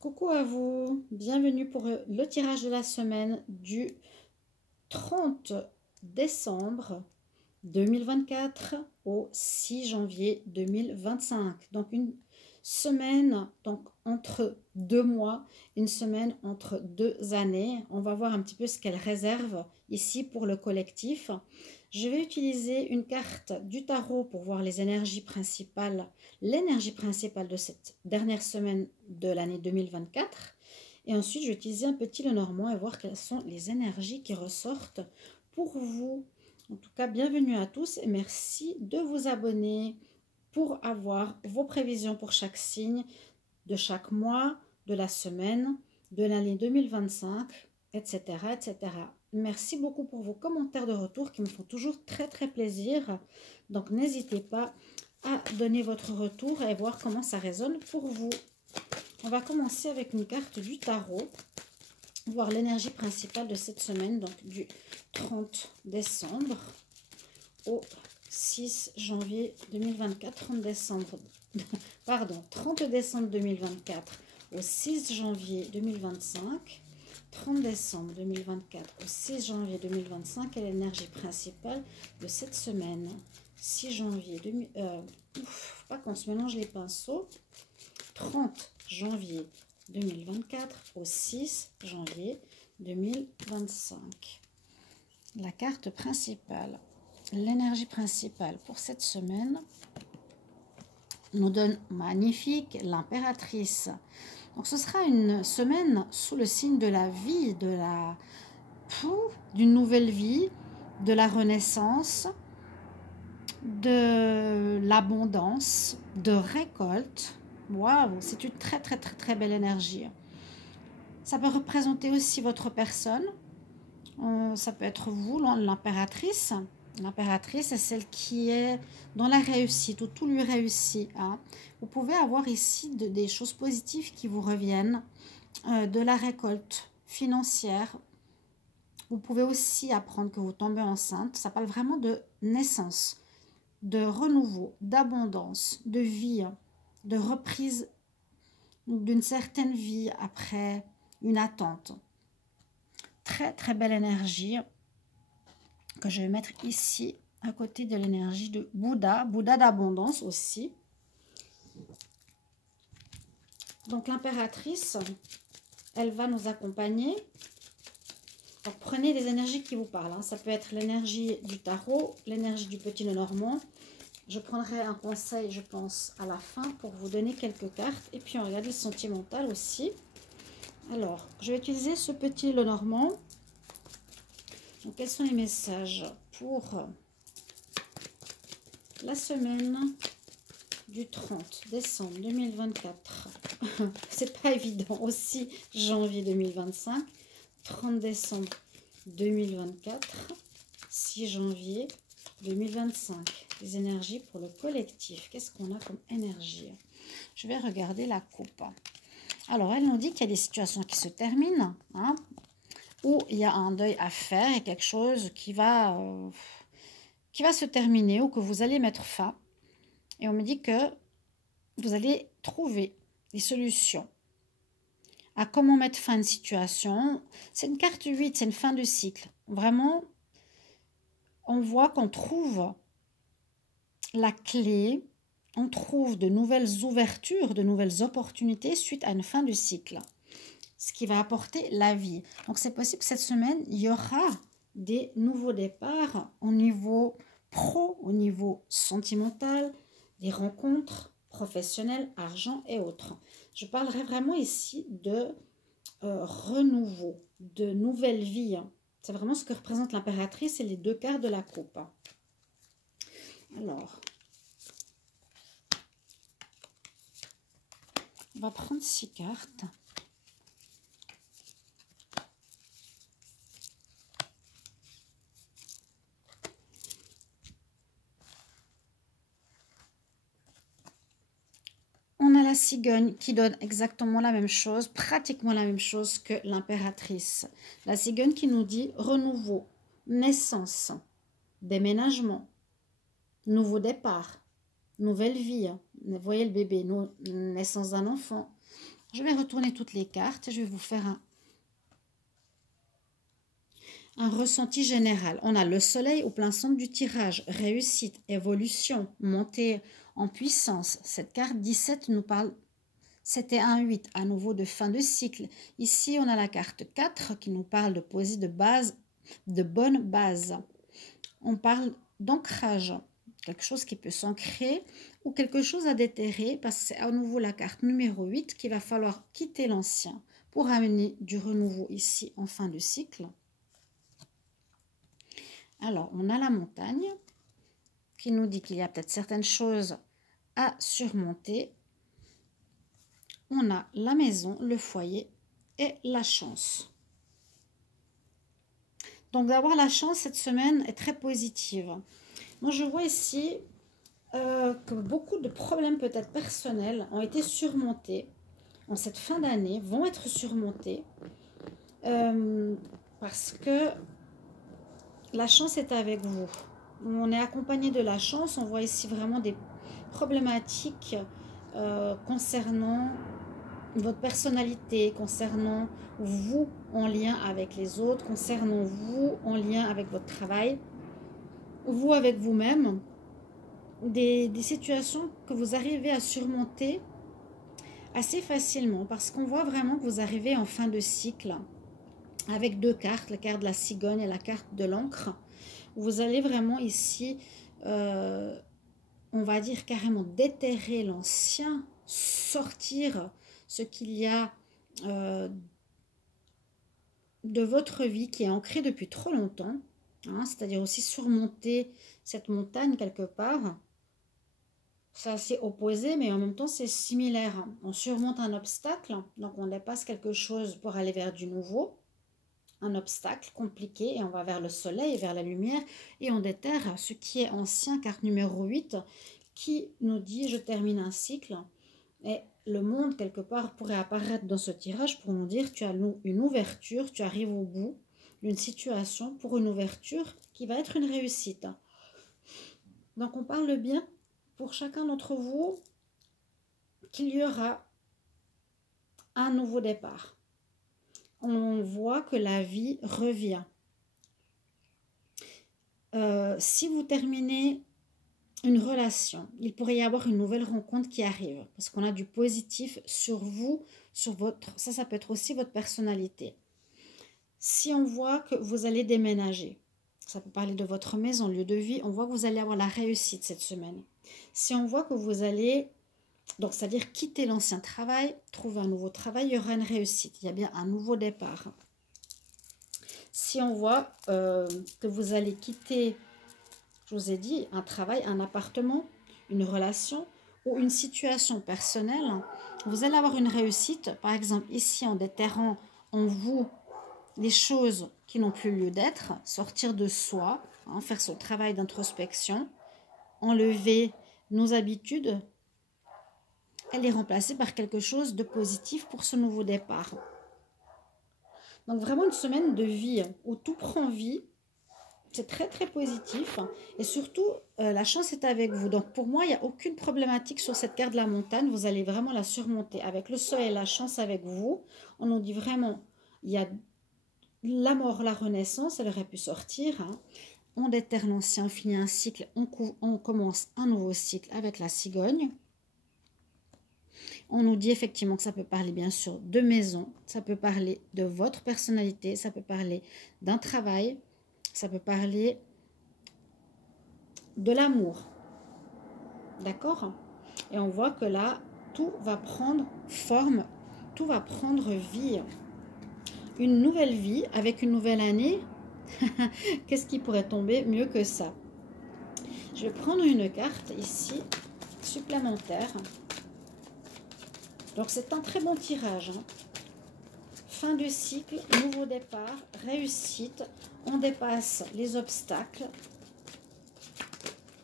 Coucou à vous, bienvenue pour le tirage de la semaine du 30 décembre 2024 au 6 janvier 2025. Donc une semaine entre 2 mois, une semaine entre 2 années. On va voir un petit peu ce qu'elle réserve ici pour le collectif. Je vais utiliser une carte du tarot pour voir les énergies principales, l'énergie principale de cette dernière semaine de l'année 2024. Et ensuite, je vais utiliser un petit Lenormand et voir quelles sont les énergies qui ressortent pour vous. En tout cas, bienvenue à tous et merci de vous abonner pour avoir vos prévisions pour chaque signe de chaque mois, de la semaine, de l'année 2025, etc., etc. Merci beaucoup pour vos commentaires de retour qui me font toujours très très plaisir. Donc n'hésitez pas à donner votre retour et voir comment ça résonne pour vous. On va commencer avec une carte du tarot, voir l'énergie principale de cette semaine, donc du 30 décembre au 6 janvier 2024, 30 décembre, pardon, 30 décembre 2024 au 6 janvier 2025, 30 décembre 2024 au 6 janvier 2025 est l'énergie principale de cette semaine. 6 janvier 2000, pas qu'on se mélange les pinceaux. 30 janvier 2024 au 6 janvier 2025. La carte principale, l'énergie principale pour cette semaine nous donne magnifique l'impératrice. Donc ce sera une semaine sous le signe de la vie, d'une nouvelle vie, de la renaissance, de l'abondance, de récolte. Waouh, c'est une très très très très belle énergie. Ça peut représenter aussi votre personne. Ça peut être vous, l'impératrice. L'impératrice est celle qui est dans la réussite, où tout lui réussit. Hein. Vous pouvez avoir ici des choses positives qui vous reviennent, de la récolte financière. Vous pouvez aussi apprendre que vous tombez enceinte. Ça parle vraiment de naissance, de renouveau, d'abondance, de vie, de reprise d'une certaine vie après une attente. Très très belle énergie que je vais mettre ici à côté de l'énergie de Bouddha, Bouddha d'abondance aussi. Donc l'impératrice, elle va nous accompagner. Donc prenez les énergies qui vous parlent. Hein. Ça peut être l'énergie du tarot, l'énergie du petit Lenormand. Je prendrai un conseil, je pense, à la fin pour vous donner quelques cartes. Et puis on regarde le sentimental aussi. Alors, je vais utiliser ce petit Lenormand. Donc, quels sont les messages pour la semaine du 30 décembre 2024? C'est pas évident. Aussi janvier 2025, 30 décembre 2024, 6 janvier 2025. Les énergies pour le collectif. Qu'est-ce qu'on a comme énergie? Je vais regarder la coupe. Alors, elle nous dit qu'il y a des situations qui se terminent, hein, où il y a un deuil à faire et quelque chose qui va se terminer ou que vous allez mettre fin. Et on me dit que vous allez trouver des solutions à comment mettre fin à une situation. C'est une carte 8, c'est une fin de cycle. Vraiment, on voit qu'on trouve la clé, on trouve de nouvelles ouvertures, de nouvelles opportunités suite à une fin de cycle. Ce qui va apporter la vie. Donc, c'est possible que cette semaine, il y aura des nouveaux départs au niveau pro, au niveau sentimental, des rencontres professionnelles, argent et autres. Je parlerai vraiment ici de renouveau, de nouvelle vie. C'est vraiment ce que représente l'impératrice et les deux cartes de la coupe. Alors, on va prendre 6 cartes. On a la cigogne qui donne exactement la même chose, pratiquement la même chose que l'impératrice. La cigogne qui nous dit renouveau, naissance, déménagement, nouveau départ, nouvelle vie. Vous voyez le bébé, naissance d'un enfant. Je vais retourner toutes les cartes. Je vais vous faire un ressenti général. On a le soleil au plein centre du tirage. Réussite, évolution, montée en puissance. Cette carte 17 nous parle... C'était un 8, à nouveau de fin de cycle. Ici, on a la carte 4 qui nous parle de poser de base, de bonnes bases. On parle d'ancrage, quelque chose qui peut s'ancrer ou quelque chose à déterrer parce que c'est à nouveau la carte numéro 8 qu'il va falloir quitter l'ancien pour amener du renouveau ici en fin de cycle. Alors, on a la montagne qui nous dit qu'il y a peut-être certaines choses à surmonter. On a la maison, le foyer et la chance. Donc d'avoir la chance cette semaine est très positive. Moi je vois ici que beaucoup de problèmes peut-être personnels ont été surmontés en cette fin d'année, vont être surmontés parce que la chance est avec vous. On est accompagné de la chance, on voit ici vraiment des problématiques concernant votre personnalité, concernant vous en lien avec les autres, concernant vous en lien avec votre travail, vous avec vous-même, des situations que vous arrivez à surmonter assez facilement parce qu'on voit vraiment que vous arrivez en fin de cycle avec deux cartes, la carte de la cigogne et la carte de l'encre. Vous allez vraiment ici, on va dire carrément déterrer l'ancien, sortir ce qu'il y a de votre vie qui est ancré depuis trop longtemps, hein, c'est-à-dire aussi surmonter cette montagne quelque part. C'est assez opposé, mais en même temps c'est similaire. On surmonte un obstacle, donc on dépasse quelque chose pour aller vers du nouveau, un obstacle compliqué, et on va vers le soleil, vers la lumière, et on déterre ce qui est ancien, carte numéro 8, qui nous dit je termine un cycle. Et le monde, quelque part, pourrait apparaître dans ce tirage pour nous dire tu as une ouverture, tu arrives au bout d'une situation pour une ouverture qui va être une réussite. Donc on parle bien pour chacun d'entre vous qu'il y aura un nouveau départ. On voit que la vie revient. Si vous terminez une relation, il pourrait y avoir une nouvelle rencontre qui arrive parce qu'on a du positif sur vous, sur votre... Ça peut être aussi votre personnalité. Si on voit que vous allez déménager, ça peut parler de votre maison, lieu de vie, on voit que vous allez avoir la réussite cette semaine. Si on voit que vous allez, donc c'est-à-dire quitter l'ancien travail, trouver un nouveau travail, il y aura une réussite, il y a bien un nouveau départ. Si on voit que vous allez quitter, je vous ai dit, un travail, un appartement, une relation ou une situation personnelle, vous allez avoir une réussite. Par exemple, ici, en déterrant en vous les choses qui n'ont plus lieu d'être, sortir de soi, hein, faire ce travail d'introspection, enlever nos habitudes, elle est remplacée par quelque chose de positif pour ce nouveau départ. Donc vraiment une semaine de vie où tout prend vie. C'est très très positif et surtout la chance est avec vous. Donc pour moi il n'y a aucune problématique sur cette carte de la montagne. Vous allez vraiment la surmonter avec le soleil et la chance avec vous. On nous dit vraiment il y a la mort, la renaissance, elle aurait pu sortir. Hein. On déterre l'ancien, on finit un cycle, on commence un nouveau cycle avec la cigogne. On nous dit effectivement que ça peut parler bien sûr de maison, ça peut parler de votre personnalité, ça peut parler d'un travail. Ça peut parler de l'amour. D'accord? Et on voit que là, tout va prendre forme, tout va prendre vie. Une nouvelle vie avec une nouvelle année. Qu'est-ce qui pourrait tomber mieux que ça? Je vais prendre une carte ici, supplémentaire. Donc c'est un très bon tirage. Hein. Fin du cycle, nouveau départ, réussite. On dépasse les obstacles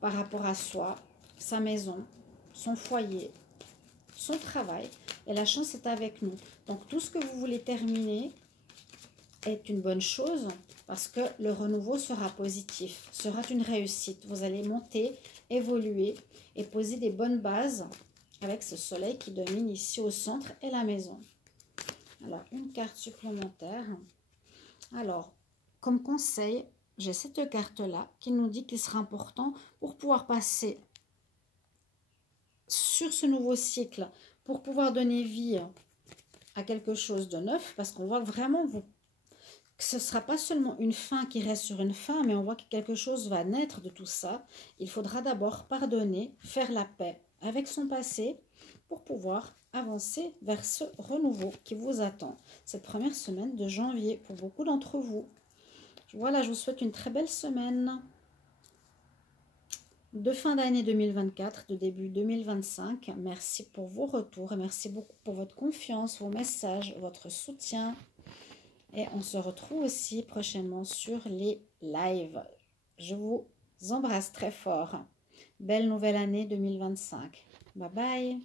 par rapport à soi, sa maison, son foyer, son travail. Et la chance est avec nous. Donc tout ce que vous voulez terminer est une bonne chose parce que le renouveau sera positif, sera une réussite. Vous allez monter, évoluer et poser des bonnes bases avec ce soleil qui domine ici au centre et la maison. Alors, une carte supplémentaire. Alors, comme conseil, j'ai cette carte-là qui nous dit qu'il sera important pour pouvoir passer sur ce nouveau cycle, pour pouvoir donner vie à quelque chose de neuf, parce qu'on voit vraiment que ce ne sera pas seulement une fin qui reste sur une fin, mais on voit que quelque chose va naître de tout ça. Il faudra d'abord pardonner, faire la paix avec son passé pour pouvoir avancer vers ce renouveau qui vous attend. Cette première semaine de janvier pour beaucoup d'entre vous. Voilà, je vous souhaite une très belle semaine de fin d'année 2024, de début 2025. Merci pour vos retours et merci beaucoup pour votre confiance, vos messages, votre soutien. Et on se retrouve aussi prochainement sur les lives. Je vous embrasse très fort. Belle nouvelle année 2025. Bye bye.